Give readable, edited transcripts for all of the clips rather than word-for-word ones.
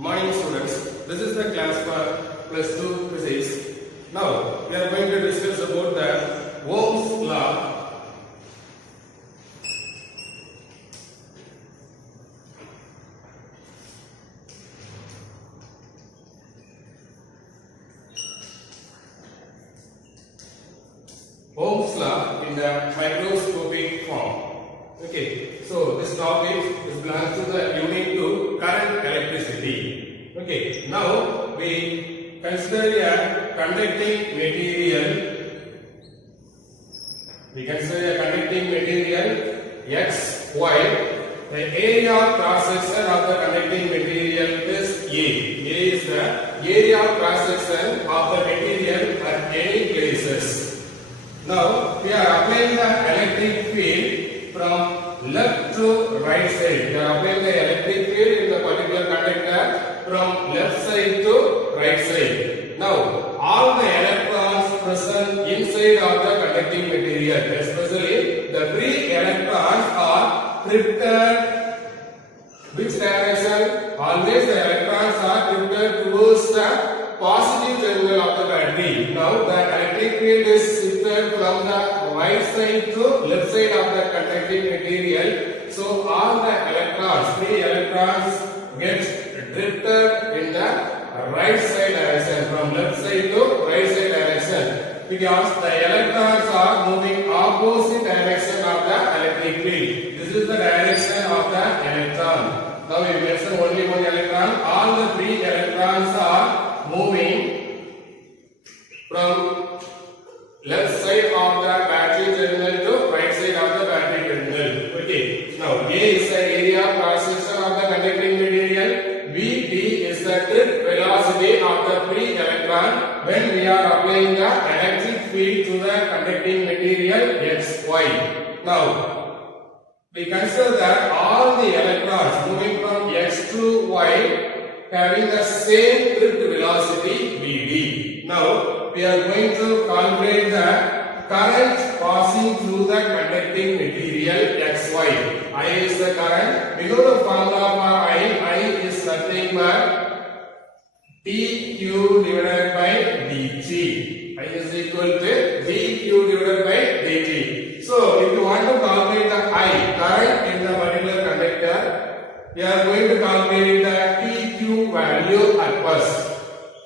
Morning students, this is the class for plus 2 physics. Now we are going to discuss about the Ohm's law. Ohm's law in the microscopic form. Okay, so this topic belongs to the unit 2 current electricity. Okay, now we consider a conducting material. We consider a conducting material X, Y. The area cross section of the conducting material is A. A is the area cross section of the material at any places. Now we are applying the electric field from left to right side. We are applying the electric field in the particular conductor from left side to right side. Now all the electrons present inside of the conducting material, especially the free electrons, are drifted. Which direction? Always the electrons are drifted towards the positive terminal of the battery. Now the electric field is shifted from the right side to left side of the conducting material. So all the electrons, free electrons, get drifted in the right side direction, from left side to right side direction, because the electrons are moving opposite direction of the electric field. This is the direction of the electron. Now we mention only one electron. All the three electrons are moving from left side of the battery terminal to right side of the battery terminal. Okay. Now A is the area cross section of the conducting material. V is the drift velocity of the free electron when we are applying the electric field to the conducting material X, Y. Now we consider that all the electrons moving from X to Y having the same drift velocity Vd. Now we are going to calculate the current passing through the conducting material Xy. I is the current. We know the formula for I is nothing but dq divided by dt. I is equal to dq divided by dt. So if you want to calculate the I, current in the particular conductor, we are going to calculate the dq value at first.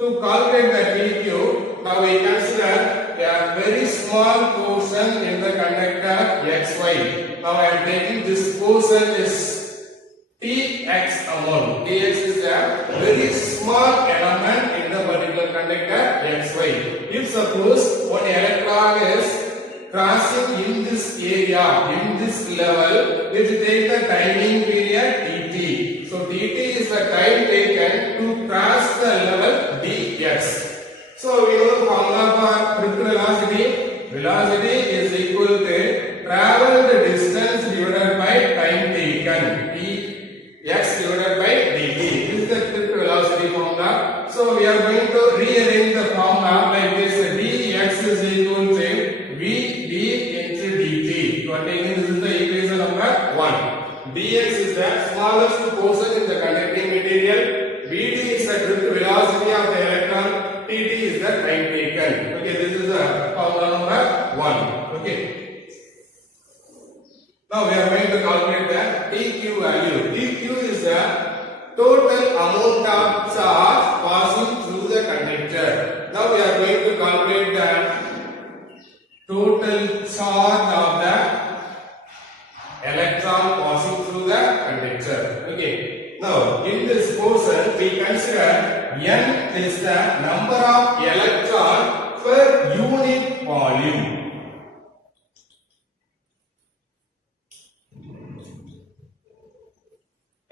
To calculate the dq, now we consider a very small portion in the conductor xy. Now I am taking this portion is tx amount. Tx is a very small element in the particular conductor xy. If suppose one electron is crossing in this area, in this level, it will take the timing period dt. So dt is the time taken to cross the level dx. So we know the formula for drift velocity. Velocity is equal to traveled distance divided by time taken. Dx divided by dt. This is the drift velocity formula. So we are going to rearrange the formula like this. Dx is equal to vd into dt. You are taking this is the equation number 1. Dx is the smallest portion in the conducting material. Vd is the drift velocity of the electron. Dt is the time taken. Okay, this is the formula number 1. Okay. Now we are going to calculate the dq value. dq is the total amount of charge passing through the conductor. Now we are going to calculate the total charge of the electron passing through the conductor. Okay. Now in this portion we consider n is the number of electron per unit volume.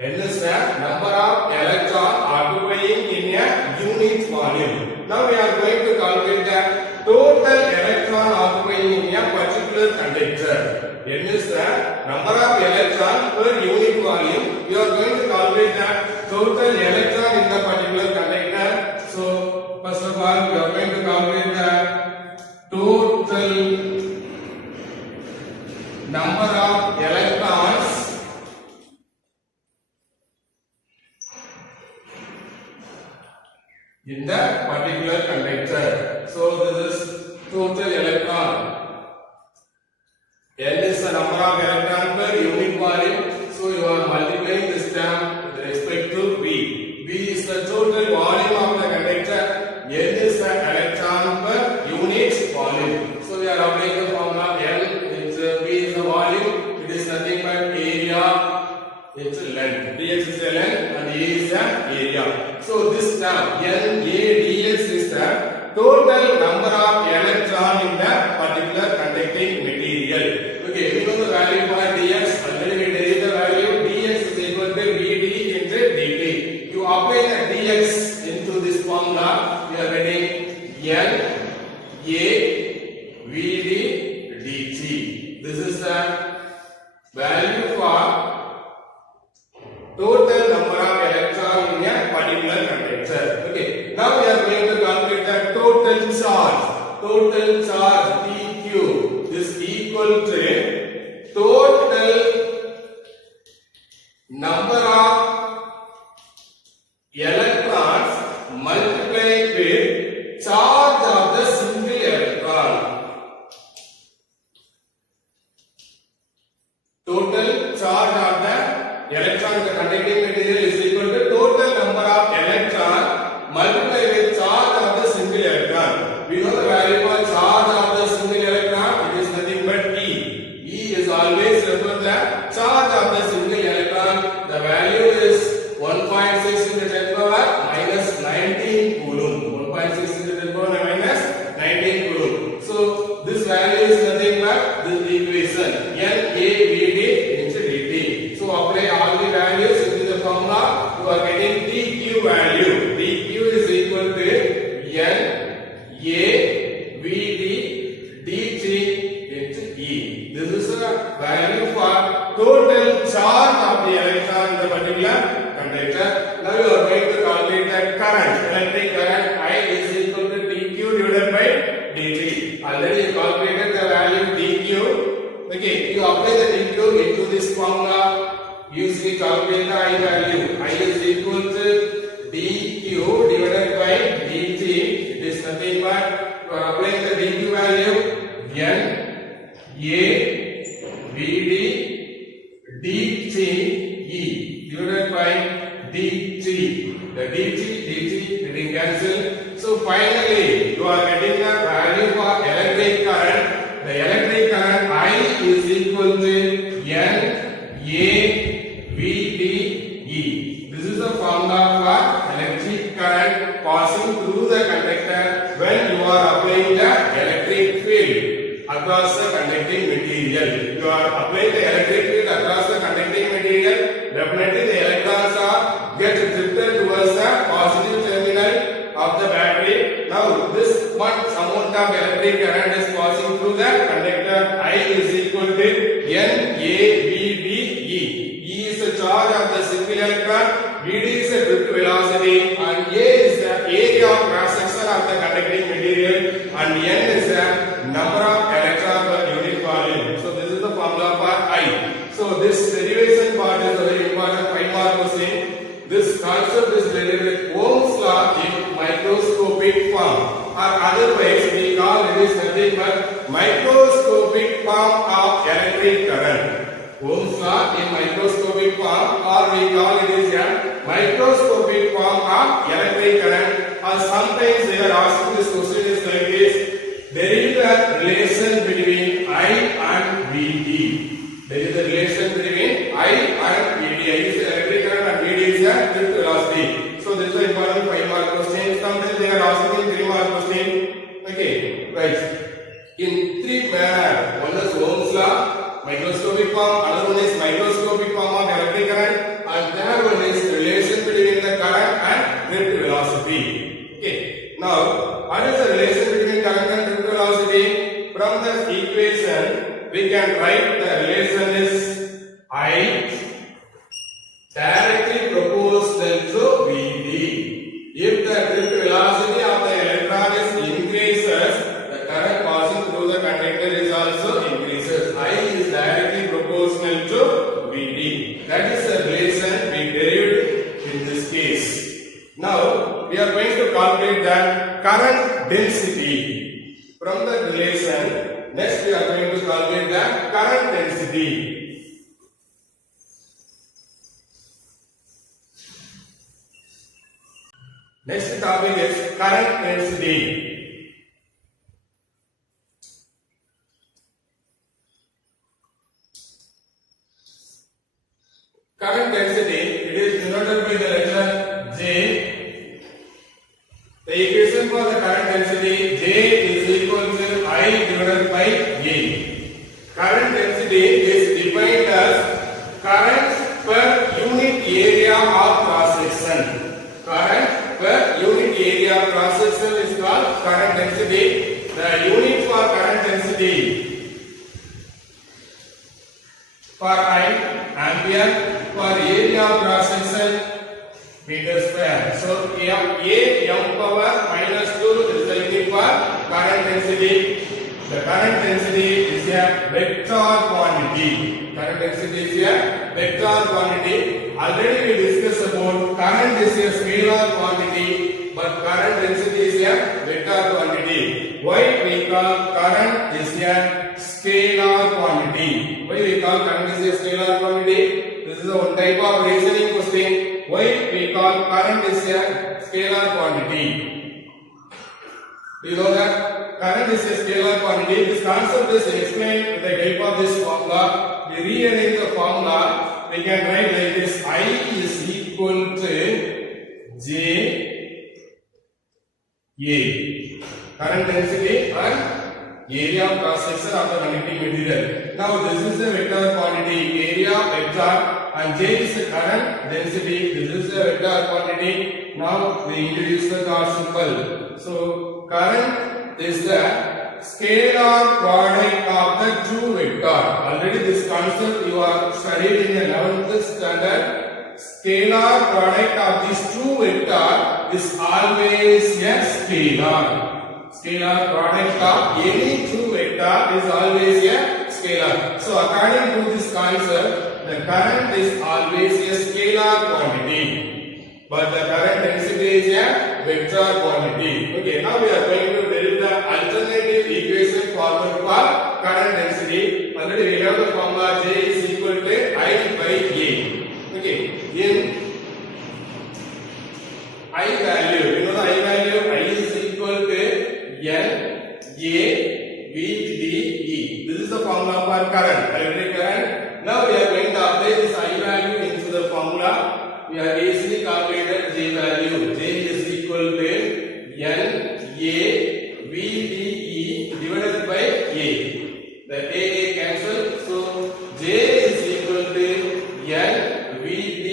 N is the number of electron occupying in a unit volume. Now we are going to calculate the total electron occupying in a particular conductor. N is the number of electron per unit volume. We are going to calculate the total electron in the particular conductor. So first of all, we are going to calculate the total number of electrons electron per unit volume. So we are applying the formula L. It's V is the volume. It is nothing but area. It's a length. Dx is the length and A is the area. So this term L A dx is the total number of electron in the particular conducting material. Okay, we know the value for dx. Already we derived the value. Dx is equal to Vd into dt. You apply the dx into this formula. We are getting L A Vd dt. This is the value for total number of electrons in a particular condenser. Okay. Now we are going to calculate the total charge. Total charge dq is equal to total number of electrons multiplied with charge of the single electron. Total charge of the electron in the conducting material is equal to total number of electron multiplied with charge of the single electron. We know the value for charge of the single electron. It is nothing but E. E is always refer the charge of the single electron. The value is 1.6 into 10 power minus 19 coulomb. 1.6 into 10 power minus 19 coulomb. So this value is nothing but this equation NaVd into dt. So apply all the values into the formula. You are getting dq value. dq is equal to N A V D dt into E. This is the value for total charge of the electron in the particular conductor. Now you are going to calculate the current. Electric current I is equal to dq divided by dt. Already you calculated the value dq. Okay, you apply the dq into this formula. Usually calculate the I value. I is equal to dq divided by dt. It is nothing but you are applying the dq value N A V D dt E divided by dt. The dt getting cancelled. So finally you are getting the value for electric current. The electric current I is equal to N A V D E. This is the formula for electric current passing through the conductor when you are applying the electric field across the conducting material. You are applying the electric field across the conducting material. Definitely the electrons are get drifted towards the positive terminal of the battery. Now this much amount of electric current is passing through the conductor. I is equal to N A V D E. E is the charge of the single electron. V D is the drift velocity, and A is the area of cross section of the conducting material, and N is the number of electrons per unit volume. So this is the formula for I. So this derivation part is a very important 5-mark question. This concept is related with Ohm's law in microscopic form, or otherwise we call it is nothing but microscopic form of electric current. Ohm's law in microscopic form, or we call it is a microscopic form of electric current. Or sometimes they are asking this question is like this: there is a relation between I and Vd. There is a relation between I and Vd. I is the electric current and Vd is the drift velocity. So this is an important 5-mark question. Sometimes they are asking 3-mark question. Okay, right. In 3 manner, one is Ohm's law, microscopic form, another one is microscopic form of electric current, and third one is relation between the current and drift velocity. Okay. Now, what is the relation between current and drift velocity? From this equation, we can write the relation is I directly proportional to Vd. If the drift velocity of the electron is increases, the current passing through the conductor is also increases. I is directly proportional to Vd. That is the relation we derived in this case. Now we are going to calculate the current density. From the relation, next we are going to calculate the current density. Next topic is current density. current density, it is denoted by the letter J. The equation for the current density, J is equal to I divided by A. Current density is defined as current per unit area of cross section. Current per unit area of cross section is called current density. The unit for current density for I, ampere, for area of cross section, meter square. So m power minus 2 is the unit for current density. The current density is a vector quantity. Current density is a vector quantity. Already we discussed about current is a scalar quantity, but current density is a vector quantity. Why we call current is a scalar quantity? Why we call current is a scalar quantity? This is a one type of reasoning question. Why we call current is a scalar quantity? Do you know that? Current is a scalar quantity. This concept is explained with the help of this formula. We rearrange the formula. We can write like this: I is equal to J A. Current density and area of cross section of the connecting material. Now this is the vector quantity, area vector, and J is the current density. This is the vector quantity. Now we introduce the Gauss symbol. So current is the scalar product of the two vector. Already this concept you are studied in the 11th standard. Scalar product of these two vector is always a scalar. Scalar product of any two vector is always a scalar. So according to this concept, the current is always a scalar quantity, but the current density is a vector quantity. Okay, now we are going to derive the alternative equation formula for current density. Already we have the formula J is equal to I by A. Okay, in I value, you know the I value, I is equal to N A V D E. This is the formula for current, electric current. Now we are going to apply this I value into the formula. We are easily calculated J value. J is equal to N A V D E divided by A. The A cancel. So J is equal to N V D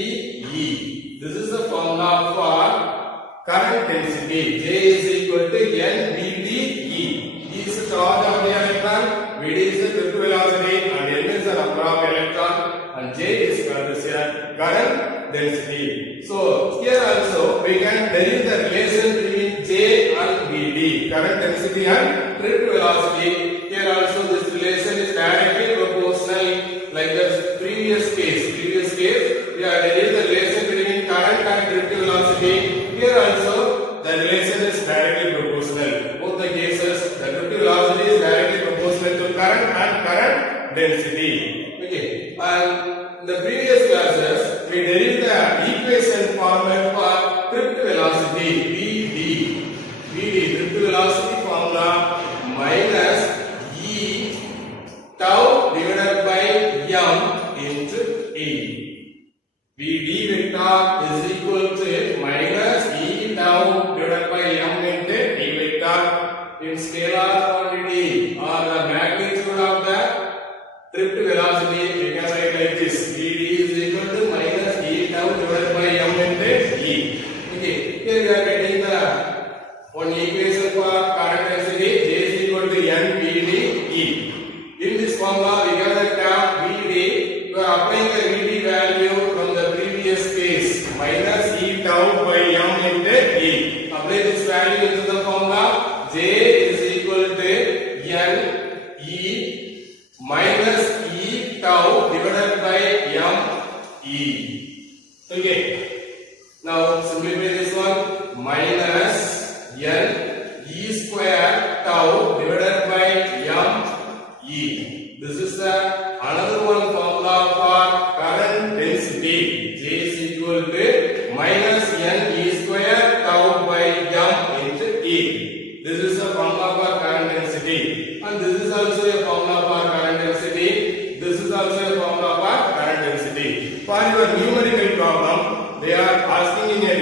E. This is the formula for current density. J is equal to N V D E. E is the charge of the electron, V D is the drift velocity, and N is the number of electron, and J is the current density. So here also we can derive the relation between J and VD, current density and drift velocity. Here also this relation is directly proportional, like the previous case. We are deriving the relation between current and drift velocity. Here also the relation is directly proportional. Both the cases, the drift velocity is directly proportional to current and current density. Okay, and in the previous classes we derived the equation format for drift velocity VD drift velocity formula minus E tau divided by m into E. VD vector is equal to minus E tau divided by m into E vector. In scalar quantity or the magnitude of the drift velocity, we can write like this: VD is equal to minus E tau divided by m into E. Okay, here we are getting the one equation for current density. J is equal to N VD E. In this formula, we get the term VD. We are applying the VD value from the previous case, minus E tau by m into E. Apply this value into the formula. J is equal to N E minus E tau divided by m E. Okay. Now simplify this one. Minus N E square tau divided by m E. This is the another one formula for current density. J is equal to minus N E square tau by m into E. This is a formula for current density, and this is also a formula for current density. This is also a formula for current density. For your new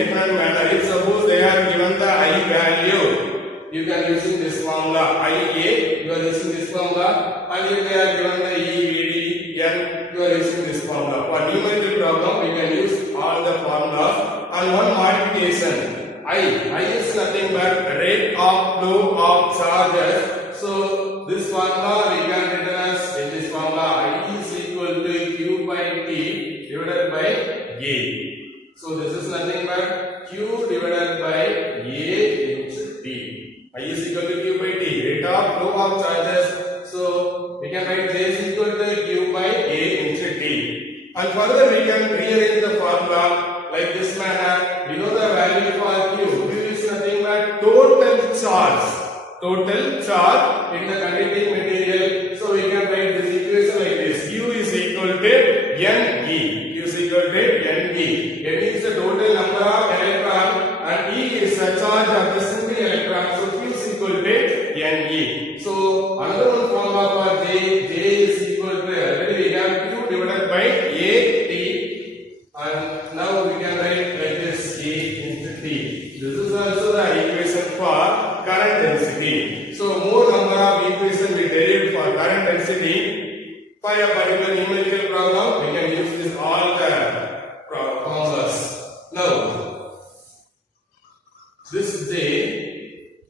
different manner. If suppose they are given the I value, you can using this formula IA, you are using this formula, and if they are given the EVD, you are using this formula. For numerical problem, we can use all the formulas, and one modification. I is nothing but rate of flow of charges. So this formula we can written as in this formula I is equal to Q by T divided by A. So this is nothing but Q divided by A into T. I is equal to Q by T, rate of flow of charges. So we can write J is equal to Q by A into T. And further we can rearrange the formula like this manner. We know the value for Q. Q is nothing but total charge. Total charge in the conducting material. So we can write this equation like this. Q is equal to NE. Q is equal to NE. N is the total number of electron and E is the charge of the single electron. So Q is equal to NE. So another one formula for J is equal to already we have Q divided by AT, and now we can write like this A into T. This is also the equation for current density. So more number of equations we derived for current density. For a particular numerical problem, we can use this all the formulas. Now this J,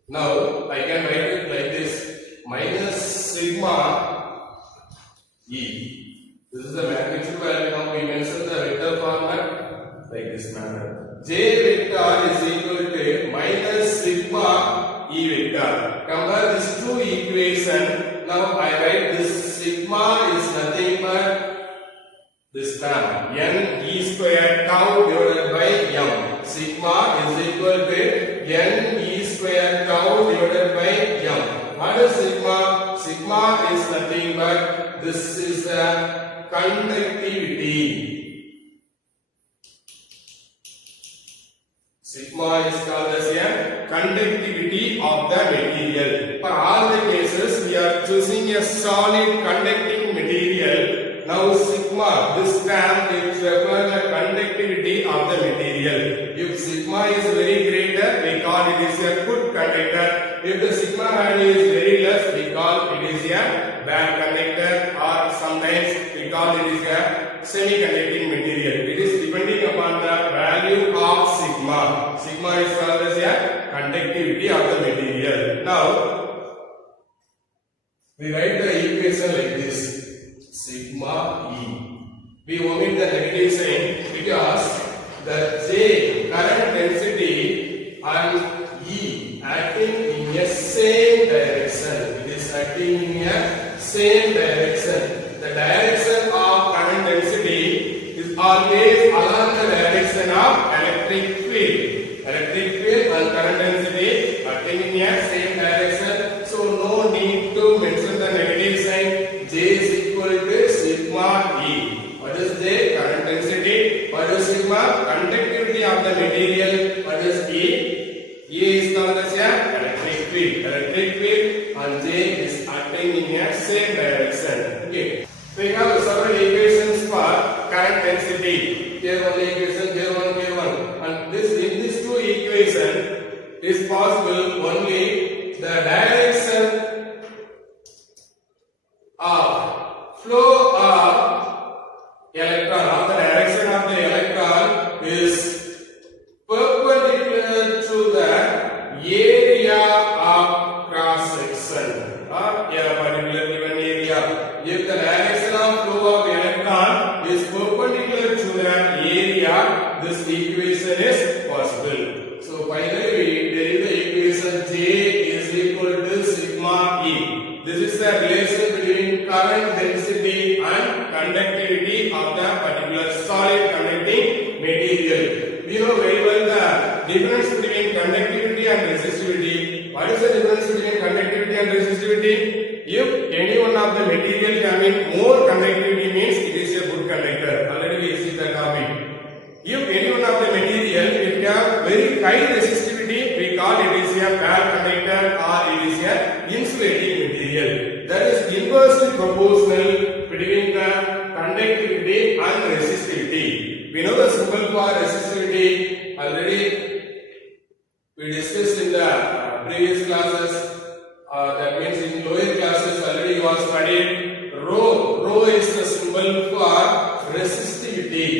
now I can write it like this, minus sigma E. This is the magnitude value. Now we mention the vector format like this manner. J vector is equal to minus sigma E vector. Compare these two equations. Now I write this sigma is nothing but this term N E square tau divided by M. Sigma is equal to N E square tau divided by M. What is sigma? Sigma is nothing but this is the conductivity. Sigma is called as a conductivity of the material. For all the cases, we are choosing a solid conducting material. Now sigma, this term is refer the conductivity of the material. If sigma is very greater, we call it is a good conductor. If the sigma value is very less, we call it is a bad conductor, or sometimes we call it is a semi-conducting material. It is depending upon the value of sigma. Sigma is called as a conductivity of the material. Now we write the equation like this. Sigma E. We omit the negative sign because the J current density and E acting in a same direction. It is acting in a same direction. The direction of current density is always along the direction of electric field. Electric field and current density acting in a same direction. So no need to mention the negative sign. J is equal to sigma E. What is J? Current density. What is sigma? Conductivity of the material. What is E? E is called as a electric field. Electric field and J is acting in a same direction. Okay. We have several equations for current density. Here one equation, here one, and this in these two equations is possible only the direction of flow of electron, or the direction of the electron is perpendicular to the area of cross section or a particular given area. If the direction of flow of electron is perpendicular to the area, this equation is possible. So finally we derive the equation J is equal to sigma E. This is the relation between current density and conductivity of the particular solid conducting material. We know very well the difference between conductivity and resistivity. What is the difference between conductivity and resistivity? If any one of the material having more conductivity means it is a good conductor. Already we see the topic. If any one of the material it have very high resistivity, we call it is a bad conductor or it is a insulating material. That is inversely proportional between the conductivity and resistivity. We know the symbol for resistivity already we discussed in the previous classes. That means in lower classes already you have studied rho. Rho is the symbol for resistivity.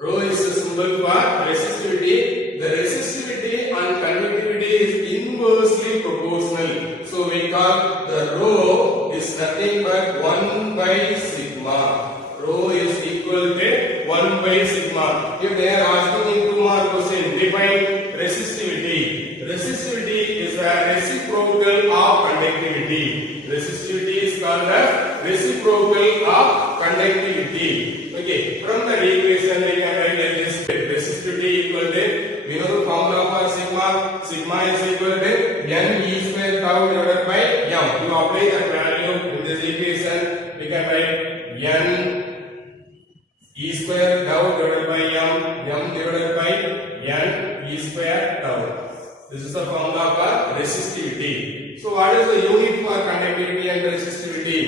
Rho is the symbol for resistivity. The resistivity and conductivity is inversely proportional. So we call the rho is nothing but 1 by sigma. Rho is equal to 1 by sigma. If they are asking in 2 mark question, define resistivity. Resistivity is a reciprocal of conductivity. Resistivity is called as reciprocal of conductivity. Okay, from the equation we can write like this: resistivity equal to, we know the formula for sigma. Sigma is equal to n e square tau divided by m. You apply that value in this equation. We can write n e square tau divided by m divided by n e square tau. This is the formula for resistivity. So what is the unit for conductivity and resistivity?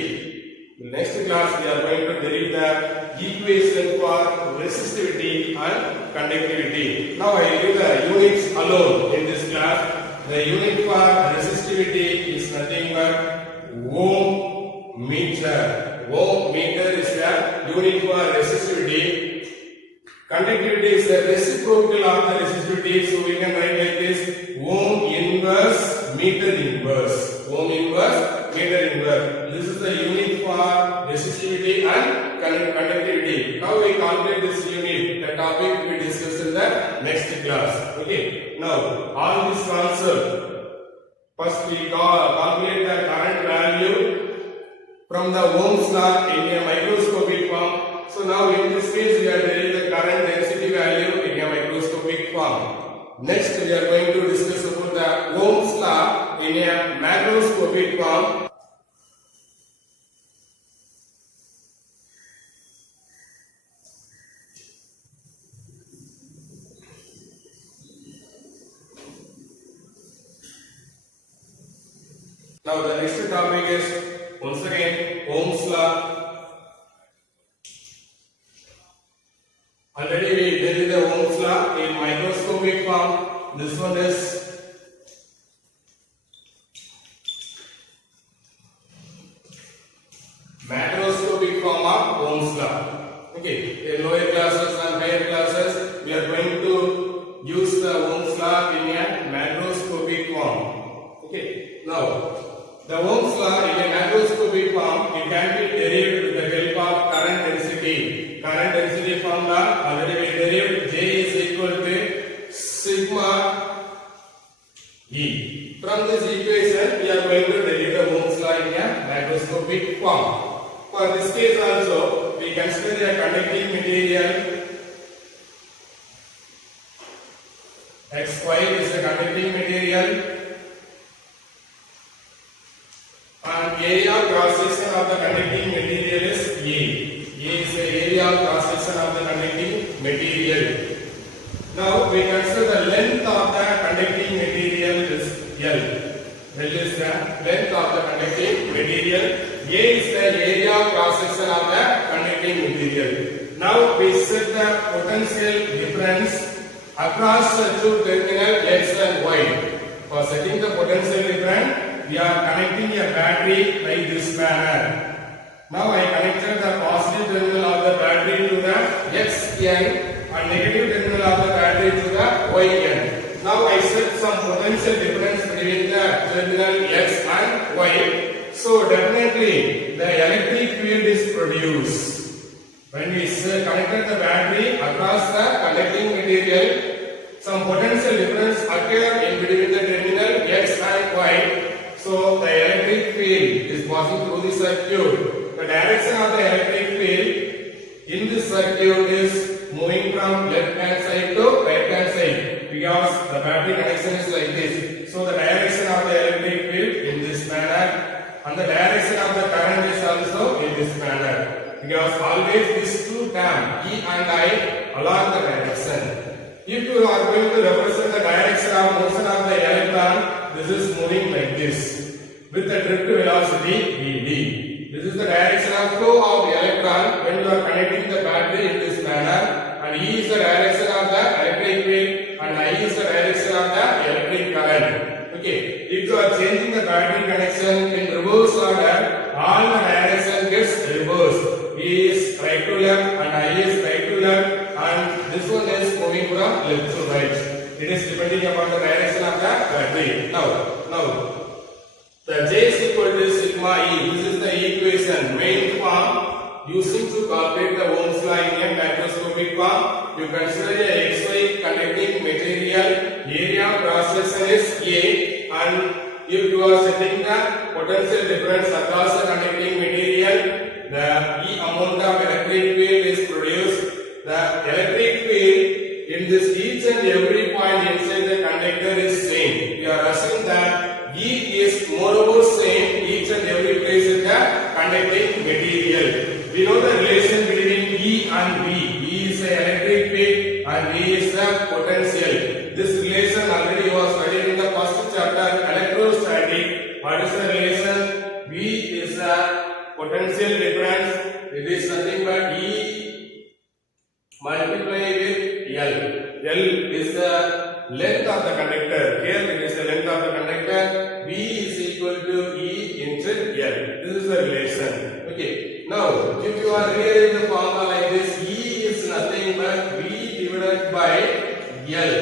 In next class we are going to derive the equation for resistivity and conductivity. Now I give the units alone in this class. The unit for resistivity is nothing but ohm meter. Ohm meter is the unit for resistivity. Conductivity is the reciprocal of the resistivity, so we can write like this: ohm inverse meter inverse. Ohm inverse meter inverse. This is the unit for resistivity and conductivity. How we calculate this unit? The topic we discuss in the next class. Okay. Now all this concept. First we calculate the current value from the Ohm's law in a microscopic form. So now in this case we are deriving the current density value in a microscopic form. Next we are going to discuss about the Ohm's law in a macroscopic form. Now the next topic is once again Ohm's law. Already we did the Ohm's law in microscopic form. This one is macroscopic form of Ohm's law. Okay, in lower classes and higher classes we are going to use the Ohm's law in a macroscopic form. Okay, now the Ohm's law in a macroscopic form, it can be derived with the help of current density. Current density formula already we derived. J is equal to sigma E. From this equation we are going to derive the Ohm's law in a macroscopic form. For this case also we consider a conducting material. Xy is a conducting material and area cross section of the conducting material is A. A is the area of cross section of the conducting material. Now we consider the length of the conducting material is L. L is the length of the conducting material. A is the area of cross section of the conducting material. Now we set the potential difference across the two terminals X and Y. For setting the potential difference, we are connecting a battery like this manner. Now I connected the positive terminal of the battery to the Xn and negative terminal of the battery to the Yn. Now I set some potential difference between the terminal X and Y. So definitely the electric field is produced. When we connected the battery across the conducting material, some potential difference occur in between the terminal X and Y. So the electric field is passing through the circuit. The direction of the electric field in this circuit is moving from left hand side to right hand side because the battery connection is like this. So the direction of the electric field in this manner and the direction of the current is also in this manner because always these two terms E and I along the direction. If you are going to represent the direction of motion of the electron, this is moving like this with the drift velocity Vd. This is the direction of flow of electron when you are connecting the battery in this manner, and E is the direction of the electric field, and I is the direction of the electric current. Okay, if you are changing the battery connection in reverse order, all the direction gets reversed. E is right to left and I is right to left, and this one is moving from left to right. It is depending upon the direction of the battery. Now. The J is equal to sigma E. This is the equation, main form, using to calculate the Ohm's law in a macroscopic form. You consider a XY connecting material, area of cross section is A, and if you are setting the potential difference across the connecting material, the E amount of electric field is produced. The electric field in this each and every point inside the conductor is same. We are assuming that E is moreover same each and every place in the conducting material. We know the relation between E and V. E is the electric field and V is the potential. This relation already was studied in the first chapter, electrostatic. What is the relation? V is the potential difference. It is nothing but E multiplied with L. L is the length of the conductor. Here it is the length of the conductor. V is equal to E into L. This is the relation. Okay. Now, if you are rearranging the formula like this, E is nothing but V divided by L.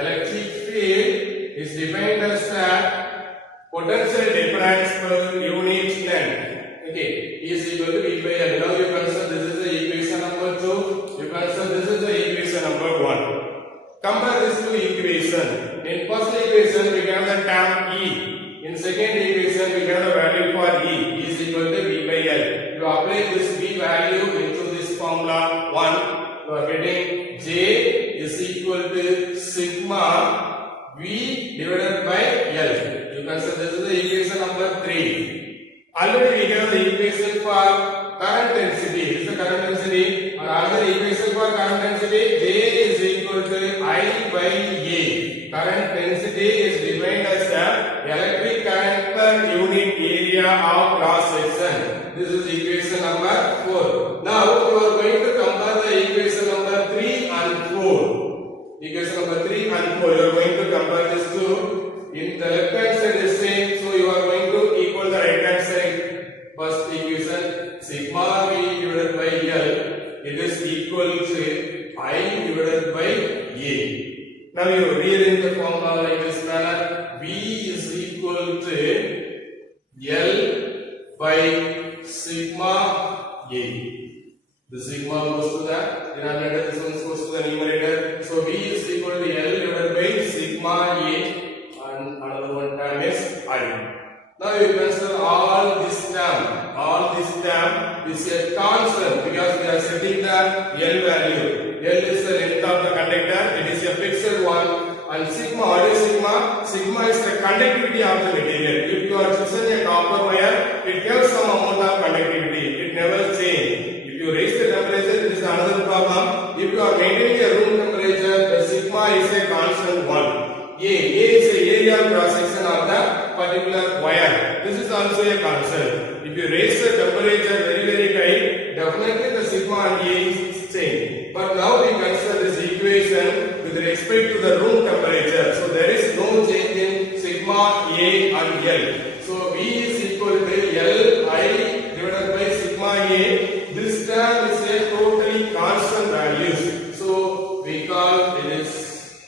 Electric field is defined as the potential difference per unit length. Okay. E is equal to V by L. Now you consider this is the equation number 2. You consider this is the equation number 1. Compare these two equations. In first equation we have the term E. In second equation we have the value for E. E is equal to V by L. You apply this V value into this formula 1. You are getting J is equal to sigma V divided by L. You consider this is the equation number 3. Already we have the equation for current density. This is the current density. Or other equation for current density, J is equal to I by A. Current density is defined as the electric current per unit area of cross section. This is equation number 4. Now you are going to compare the equation number 3 and 4. Equation number 3 and 4. You are going to compare these two. In the left hand side is same, so you are going to equal the right hand side. First equation, sigma V divided by L, it is equal to I divided by A. Now you rearrange the formula like this manner. V is equal to L by sigma A. The sigma goes to the denominator, this one goes to the numerator. So V is equal to L divided by sigma A, and another one term is I. Now you consider all this term is a constant because we are setting the L value. L is the length of the conductor, it is a fixed one, and sigma, what is sigma? Sigma is the conductivity of the material. If you are choosing a copper wire, it gives some amount of conductivity, it never changes. If you raise the temperature, it is another problem. If you are maintaining a room temperature, the sigma is a constant one. A is the area of cross section of the particular wire. This is also a constant. If you raise the temperature very high, definitely the sigma and A is same. But now we consider this equation with respect to the room temperature. So there is no change in sigma A and L. So V is equal to L I divided by sigma A. This term is a totally constant value. So we call it is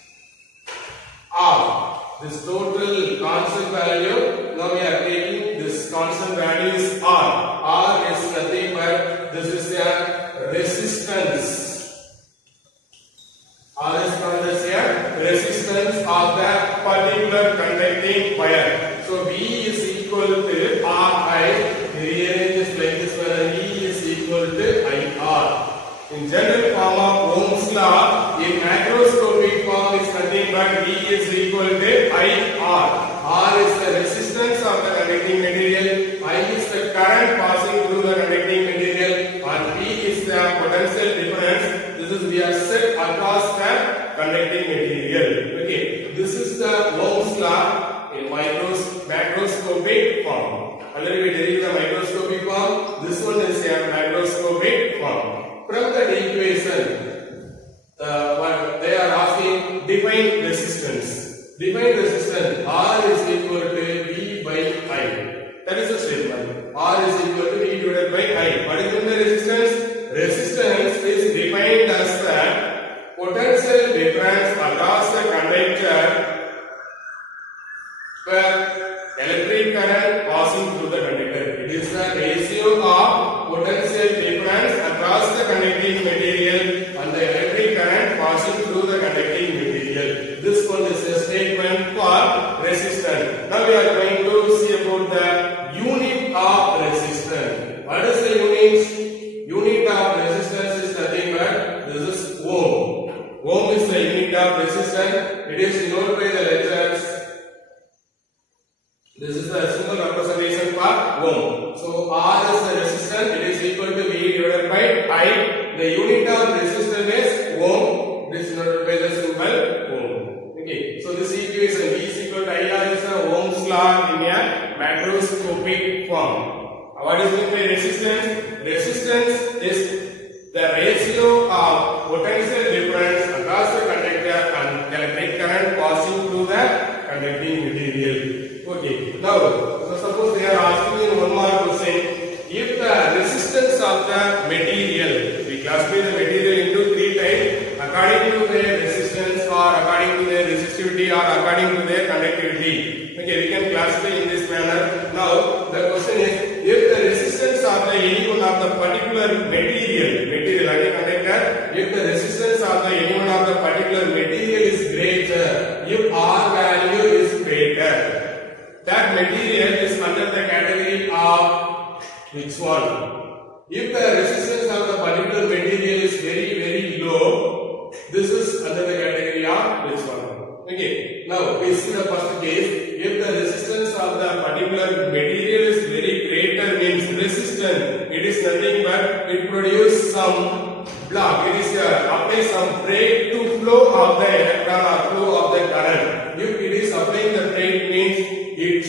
R. This total constant value, now we are taking this constant value is R. R is nothing but this is a resistance. R is called as a resistance of that particular conducting wire. So V is equal to Ri. Rearrange this like this where V is equal to IR. In general form of Ohm's law, in macroscopic form is nothing but V is equal to IR. R is the resistance of the conducting material, I is the current passing through the conducting material, and V is the potential difference. This is we are set across the conducting material. Okay, this is the Ohm's law in macroscopic form. Already we derived the microscopic form. this one is a macroscopic form. From the equation, they are asking define resistance. Define resistance. R is equal to V by I. That is the statement. R is equal to V divided by I. What is the resistance? Resistance is defined as the potential difference across the conductor where electric current passing through the conductor. It is the ratio of potential difference across the conducting material and the electric current passing through the conducting material. This one is a statement for resistance. Now we are going to see about the unit of resistance. What is the unit? Unit of resistance is nothing but this is ohm. Ohm is the unit of resistance. It is denoted by the letters. This is the simple representation for ohm. So R is the resistance. It is equal to V divided by I. The unit of resistance is ohm. This is denoted by the symbol ohm. Okay. So this equation V is equal to IR is the Ohm's law in a macroscopic form. What is meant by resistance? Resistance is the ratio of potential difference across the conductor and electric current passing through the conducting material. Okay. Now, so suppose they are asking in one more question, if the resistance of the material, we classify the material into three types according to their resistance or according to their resistivity or according to their conductivity. Okay, we can classify in this manner. Now, the question is, if the resistance of the any one of the particular material like a conductor, if the resistance of the any one of the particular material is greater, if R value is greater, that material is under the category of which one? If the resistance of the particular material is very low, this is under the category of which one? Okay. Now we see the first case. If the resistance of the particular material is very greater, means resistance, it is nothing but it produces some block. It is apply some brake to flow of the electron or flow of the current. If it is applying the brake, means it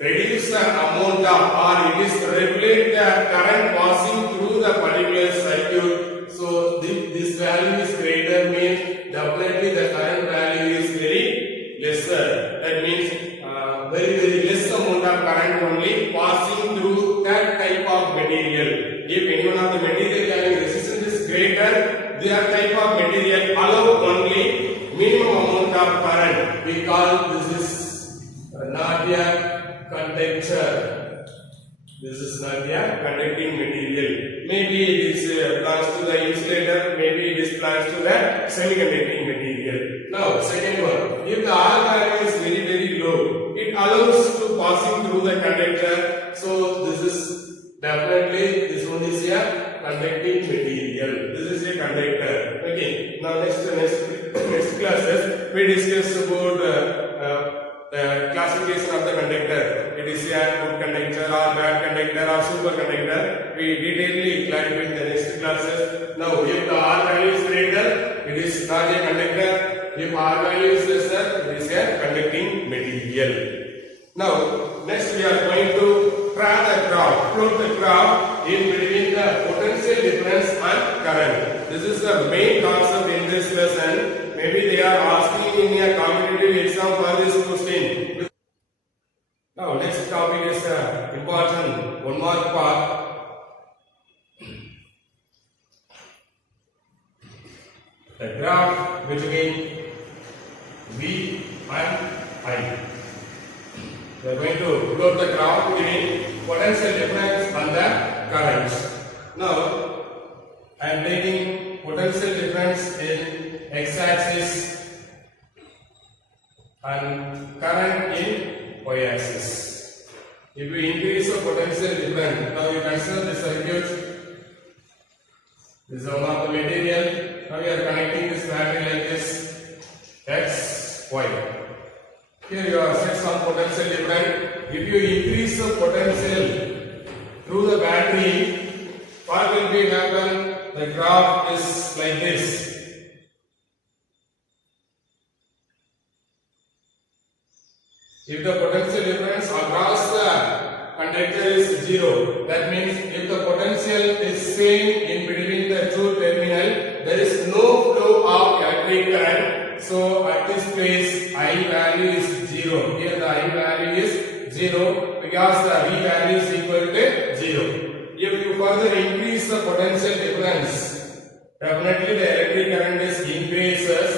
reduces the amount of or it is regulate the current passing through the particular circuit. So this value is greater, means definitely the current value is very lesser. That means very less amount of current only passing through that type of material. If any one of the material having resistance is greater, their type of material allow only minimum amount of current. We call this is not a conductor. This is not a conducting material. Maybe it is belongs to the insulator, maybe it is belongs to the semiconducting material. Now, second one, if the R value is very low, it allows to passing through the conductor. So this is definitely this one is a conducting material. This is a conductor. Okay. Now next classes we discuss about the classification of the conductor. It is a good conductor or bad conductor or superconductor. We detailedly clarify in the next classes. Now, if the R value is greater, it is not a conductor. If R value is lesser, it is a conducting material. Now, next we are going to plot the graph in between the potential difference and current. This is the main concept in this lesson. Maybe they are asking in a competitive exam for this question. Now, next topic is important, one more part. The graph between V and I. We are going to plot the graph between potential difference and the current. Now, I am taking potential difference in x-axis and current in y-axis. If we increase the potential difference, now you consider the circuit. This is one of the material. Now we are connecting this battery like this, x, y. Here you are set some potential difference. If you increase the potential through the battery, what will be happen? The graph is like this. If the potential difference across the conductor is 0. That means if the potential is same in between the two terminal, there is no flow of electric current. So at this place, I value is 0. Here the I value is 0 because the V value is equal to 0. If you further increase the potential difference, definitely the electric current is increases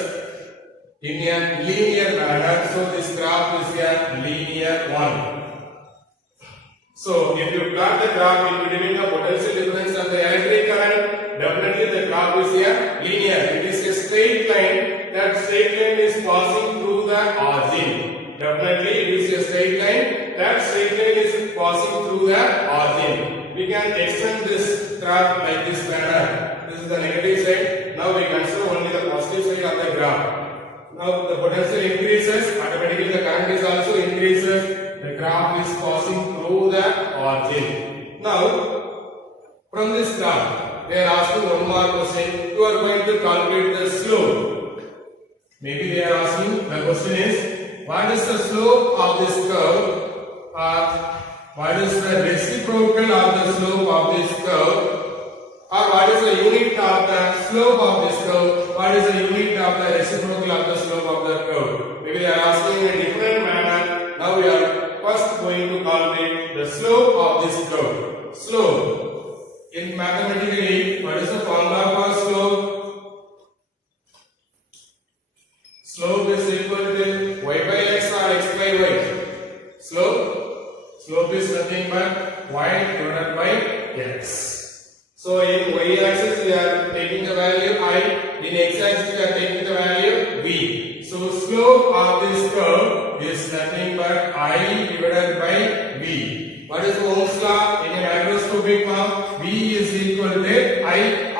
in a linear manner. So this graph is a linear one. So if you plot the graph in between the potential difference and the electric current, definitely the graph is a linear. It is a straight line. That straight line is passing through the origin. Definitely it is a straight line. That straight line is passing through the origin. We can extend this graph like this manner. This is the negative side. Now we consider only the positive side of the graph. Now the potential increases, automatically the current is also increases. The graph is passing through the origin. Now, from this graph, they are asking one more question. You are going to calculate the slope. Maybe they are asking, the question is, what is the slope of this curve? What is the reciprocal of the slope of this curve? Or what is the unit of the slope of this curve? What is the unit of the reciprocal of the slope of the curve? Maybe they are asking in a different manner. Now we are first going to calculate the slope of this curve. Slope. In mathematically, what is the formula for slope? Slope is equal to y by x or x by y. Slope is nothing but y divided by x. So in y axis we are taking the value I, in x axis we are taking the value v. So slope of this curve is nothing but I divided by v. What is Ohm's law? In a macroscopic form, v is equal to IR.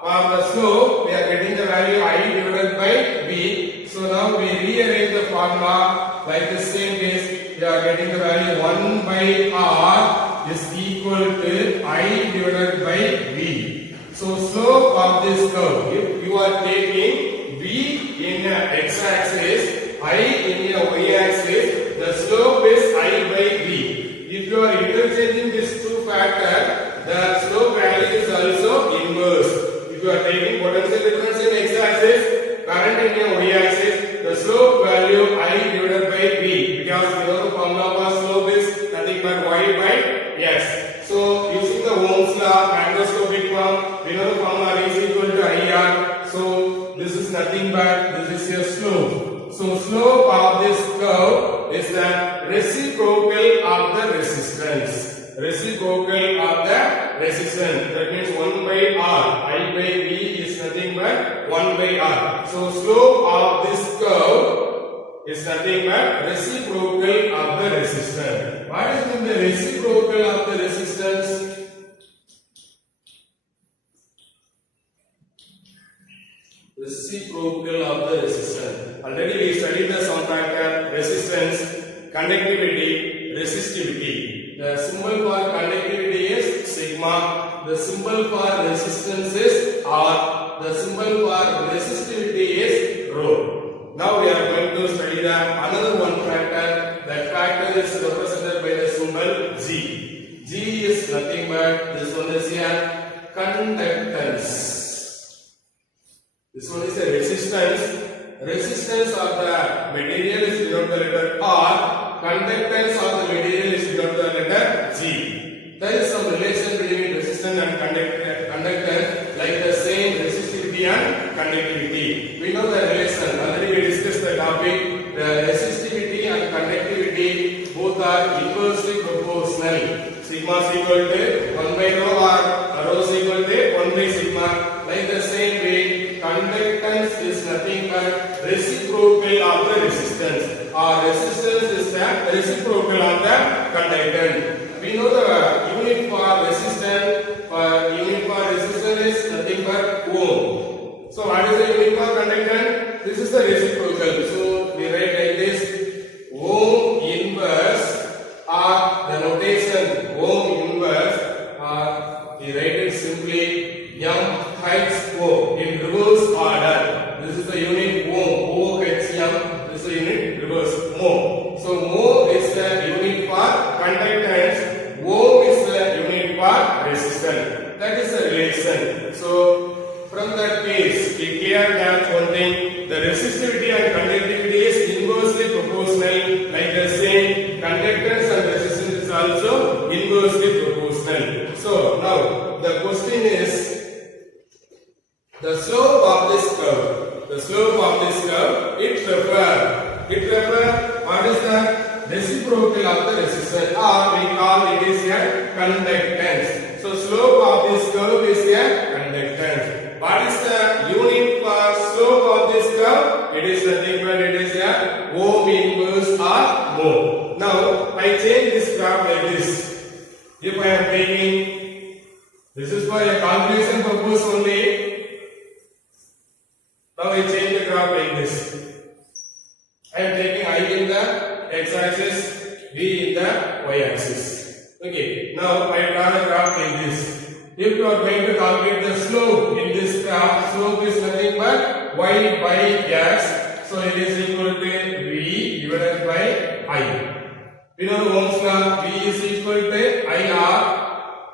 For the slope, we are getting the value I divided by v. So now we rearrange the formula like the same case. We are getting the value 1 by R is equal to I divided by v. So slope of this curve, if you are taking v in x axis, I in your y-axis, the slope is I by v. If you are interchanging these two factors, the slope value is also inverse. If you are taking potential difference in x-axis, current in your y-axis, the slope value I divided by v, because you know the formula for slope is nothing but y by x. So using the Ohm's law, macroscopic form, we know the formula is equal to IR. So this is nothing but this is your slope. So slope of this curve is the reciprocal of the resistance. Reciprocal of the resistance. That means 1 by R. I by V is nothing but 1 by R. So slope of this curve is nothing but reciprocal of the resistance. What is the reciprocal of the resistance? Reciprocal of the resistance. Already we studied the sum factor, resistance, conductivity, resistivity. The symbol for conductivity is sigma. The symbol for resistance is R. The symbol for resistivity is rho. Now we are going to study another one factor. That factor is represented by the symbol G. G is nothing but this one is a conductance. This one is a resistance. Resistance of the material is without the letter R. Conductance of the material is without the letter G. There is some relation between resistance and conductance, like the same resistivity and conductivity. We know the relation. Already we discussed the topic. The resistivity and conductivity both are inversely proportional. Sigma is equal to 1 by rho or rho is equal to 1 by sigma. Like the same way, conductance is nothing but reciprocal of the resistance. Our resistance is the reciprocal of the conductance. We know the unit for resistance. Unit for resistance is nothing but ohm. So what is the unit for conductance? This is the reciprocal. So we write like this: ohm inverse, or the notation ohm inverse, or we write it simply M(H)O in reverse order. This is the unit ohm. OHM. This is the unit reverse mho. So mho is the inverse or more. Now I change this graph like this. If I am taking, this is for a calculation purpose only. Now I change the graph like this. I am taking I in the x-axis, B in the y-axis. Okay. Now I draw the graph like this. If you are going to calculate the slope in this graph, slope is nothing but y by x. So it is equal to V divided by I. We know Ohm's law, V is equal to IR.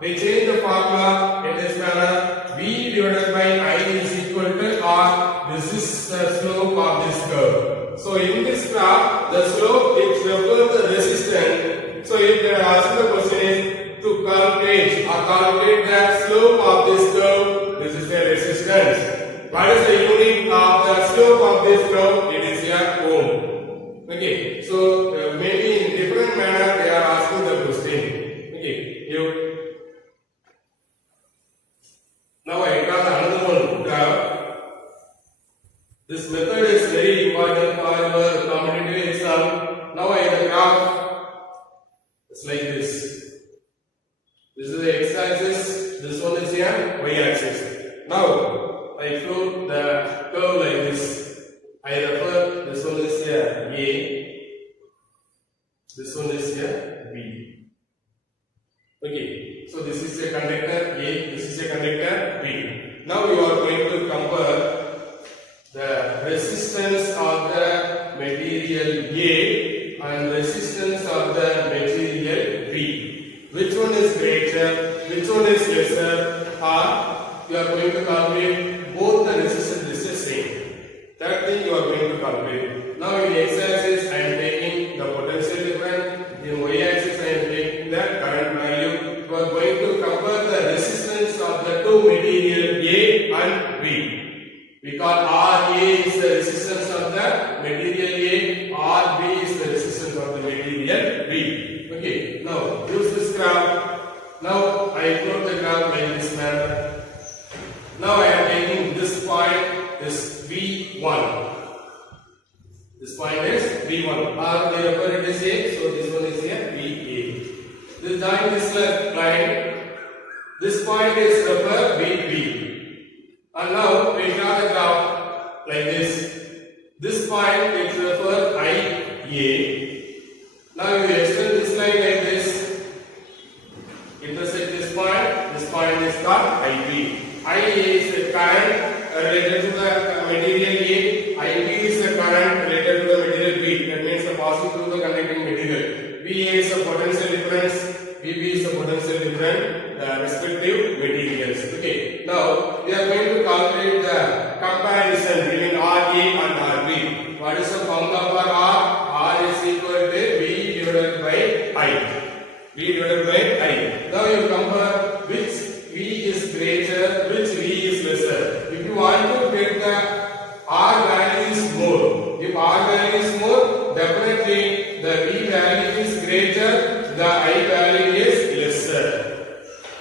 We change the formula in this manner. V divided by I is equal to R. This is the slope of this curve. So in this graph, the slope it refers the resistance. So if they are asking the question is to calculate the slope of this curve, this is the resistance. What is the unit of the slope of this curve? It is your ohm. Okay, so maybe in different manner they are asking the question. Okay, now I got another one graph. This method is very important for your competitive exam. Now I have a graph. It's like this. This is the x-axis. This one is here y-axis. Now I float the curve like this. I refer this one is here A. This one is here B. Okay. So this is a conductor A. This is a conductor B. Now you are going to compare the resistance of the material A and resistance of the material B. Which one is greater? Which one is lesser? Or you are going to calculate both the resistance is the same. That thing you are going to calculate. Now in x-axis I am taking the potential difference. In y-axis I am taking the current value. You are going to compare the resistance of the two material A and B. We call RA is the resistance of the material A, RB is the resistance of the material B. Okay, now use this graph. Now I plot the graph like this manner. Now I am taking this point, this V1. This point is V1. R they refer it as A, so this one is here VA. This join this line. This point is refer VB. And now we draw the graph like this. This point is refer IA. Now you extend this line like this. Intersect this point. This point is called IB. IA is the current related to the material A. IB is the current related to the material B. That means the passing through the conducting material. VA is the potential difference. VB is the potential difference. Respective materials. Okay. Now we are going to calculate the comparison between RA and RB. What is the formula for R? R is equal to V divided by I. V divided by I. Now you compare which V is greater, which V is lesser. If you want to get the R value is more. If R value is more, definitely the V value is greater, the I value is lesser.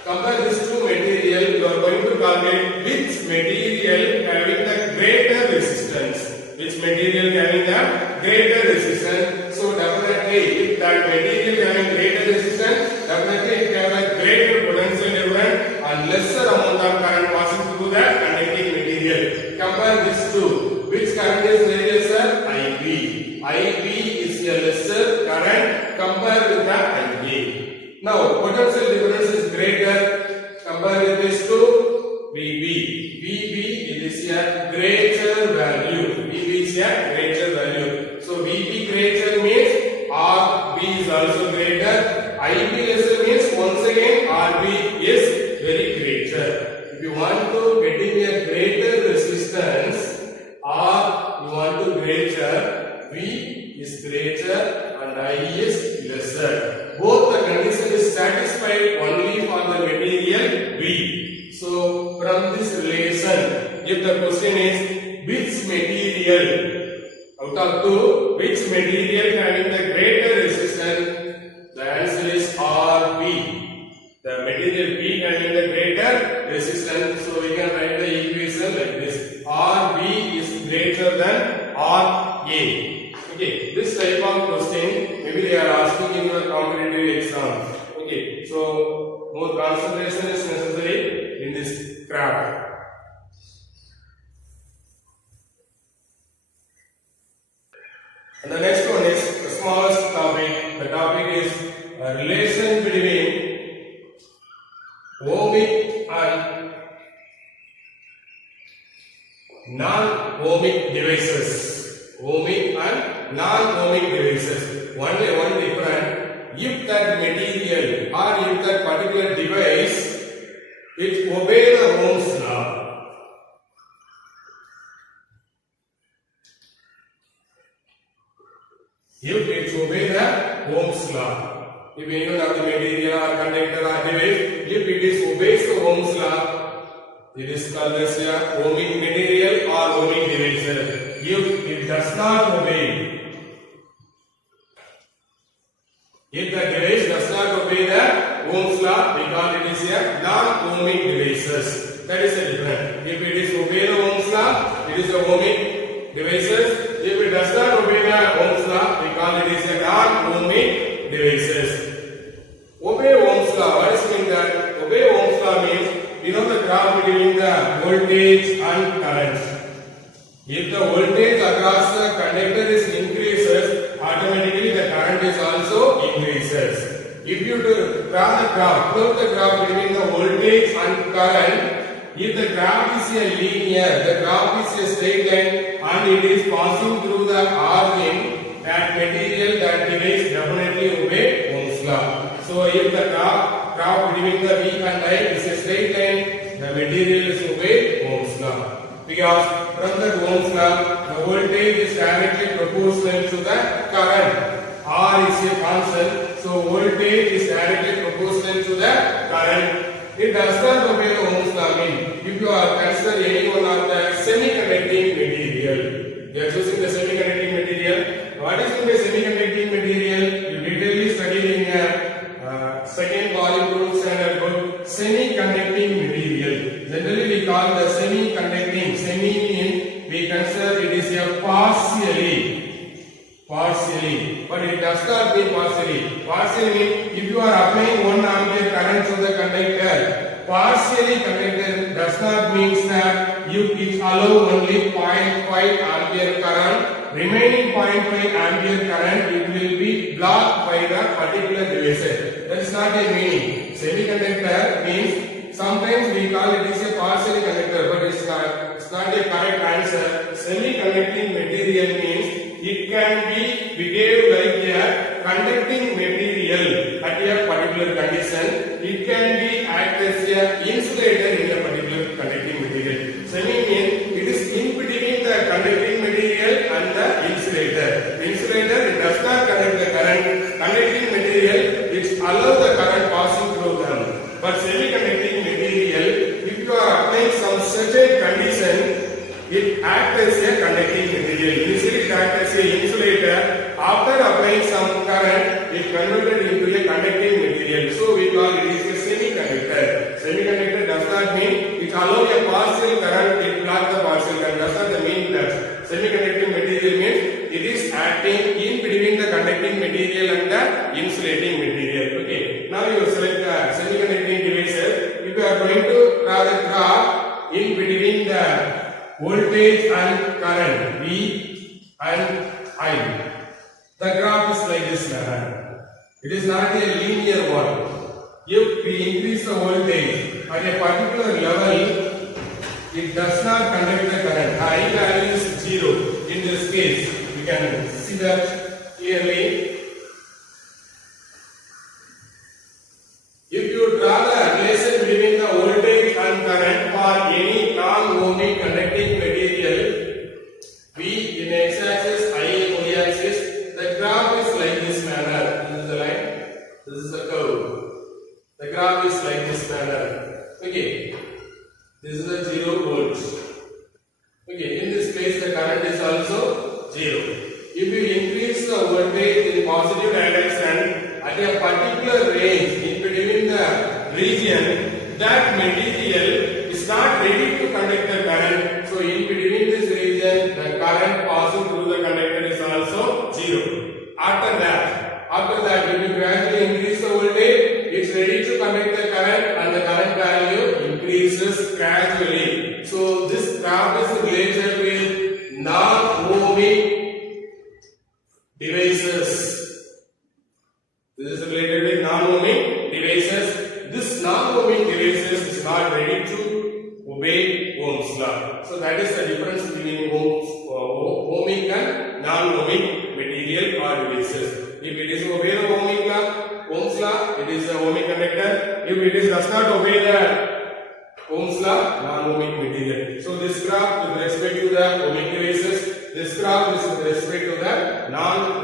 Compare these two material, you are going to calculate which material having the greater resistance. Which material having the greater resistance. So definitely if that material having greater resistance, definitely it has a greater potential difference and lesser amount of current passing through the conducting material. Compare these two. Which current is very lesser? IB. IB is a lesser current compared with the IA. Now, potential difference is greater. Compare with this to VB. VB it is a greater value. VB is a greater value. So VB greater means RB is also greater. IB lesser means once again RB is very greater. If you want to get in a greater resistance or you want to greater, V is greater and I is lesser. Both the condition is satisfied only for the material B. So from this relation, if the question is which material out of two, which material having the greater resistance, the answer is RB. The material B having the greater resistance. So we can write the equation like this. RB is greater than RA. Okay, this type type of question maybe they are asking in your competitive exam. Okay, so more concentration is necessary in this craft. And the next one is the smallest topic. The topic is a relation between ohmic and non-ohmic devices. Ohmic and non-ohmic devices. Only one difference. If that material or if that particular device it obeys the Ohm's law. If it obeys the Ohm's law, if any one of the material or conductor or device, if it is obeys the Ohm's law, it is called as a ohmic material or ohmic device. If it does not obey, if the device does not obey the Ohm's law, we call it is a non-ohmic devices. That is the difference. If it is obey the Ohm's law, it is a ohmic devices. If it does not obey the Ohm's law, we call it is a non-ohmic devices. Obey Ohm's law. What does it mean that? Obey Ohm's law means you know the graph between the voltage and current. If the voltage across the conductor is increases, automatically the current is also increases. If you draw the graph, plot the graph between the voltage and current. If the graph is a linear, the graph is a straight line and it is passing through the origin, that material, that device definitely obey Ohm's law. So if the graph between the V and I is a straight line, the material is obey Ohm's law. Because from the Ohm's law, the voltage is directly proportional to the current. R is a constant, so voltage is directly proportional to the current. It does not obey the Ohm's law. If you are consider any one of the semiconducting material, you are choosing the semiconducting material. What is the semiconducting material? You detailly studied in a second volume group standard book. Semiconducting material. Generally, we call the semiconducting. Semi means we consider it is a partially, but it does not mean partially. Partially means if you are applying 1 ampere current to the conductor, partially conductor does not mean that it allow only 0.5 ampere current. Remaining 0.5 ampere current it will be blocked by the particular device. That is not a meaning. Semiconductor means sometimes we call it is a partially conductor, but it's not a correct answer. Semiconducting material means it can be behaved like a conducting material at a particular condition. It can be act as a insulator in a particular conducting material. Semi means it is in between the conducting material and the insulator. Insulator it does not conduct the current. Conducting material it allows the current passing through them. But semiconducting material, if you are applying some certain condition, it acts as a conducting material. Initially, it acts as an insulator. After applying some current, it converted into a conducting material. So we call it is a semiconductor. Semiconductor does not mean it allows a partial current. It blocks the partial current. Does not mean that. Semiconducting material means it is acting in between the conducting material and the insulating material. Okay. Now you select the semiconducting devices. If you are going to draw the graph in between the voltage and current V and I. The graph is like this manner. It is not a linear one. If we increase the voltage at a particular level, it does not conduct the current. I value is 0. In this case, we can see that clearly. If you draw the relation between the voltage and current for any non-ohmic conducting material, V in x-axis, I in y-axis, the graph is like this manner. This is the line, this is the curve. The graph is like this manner. Okay, this is the 0 volts. Okay, in this case the current is also 0. If you increase the voltage in positive direction at a particular range in between the region, that material is not ready to conduct the current. So in between this region, the current passing through the conductor is also 0. After that, when you gradually increase the voltage, it's ready to conduct the current, and the current value increases gradually. So this graph is related with non-ohmic devices. This is related with non-ohmic devices. This non-ohmic devices is not ready to obey Ohm's law. So that is the difference between ohmic and non-ohmic material or devices. If it is obey the ohmic law, Ohm's law, it is the ohmic conductor. If it does not obey the Ohm's law, non-ohmic material. So this graph with respect to the ohmic devices, this graph is with respect to the non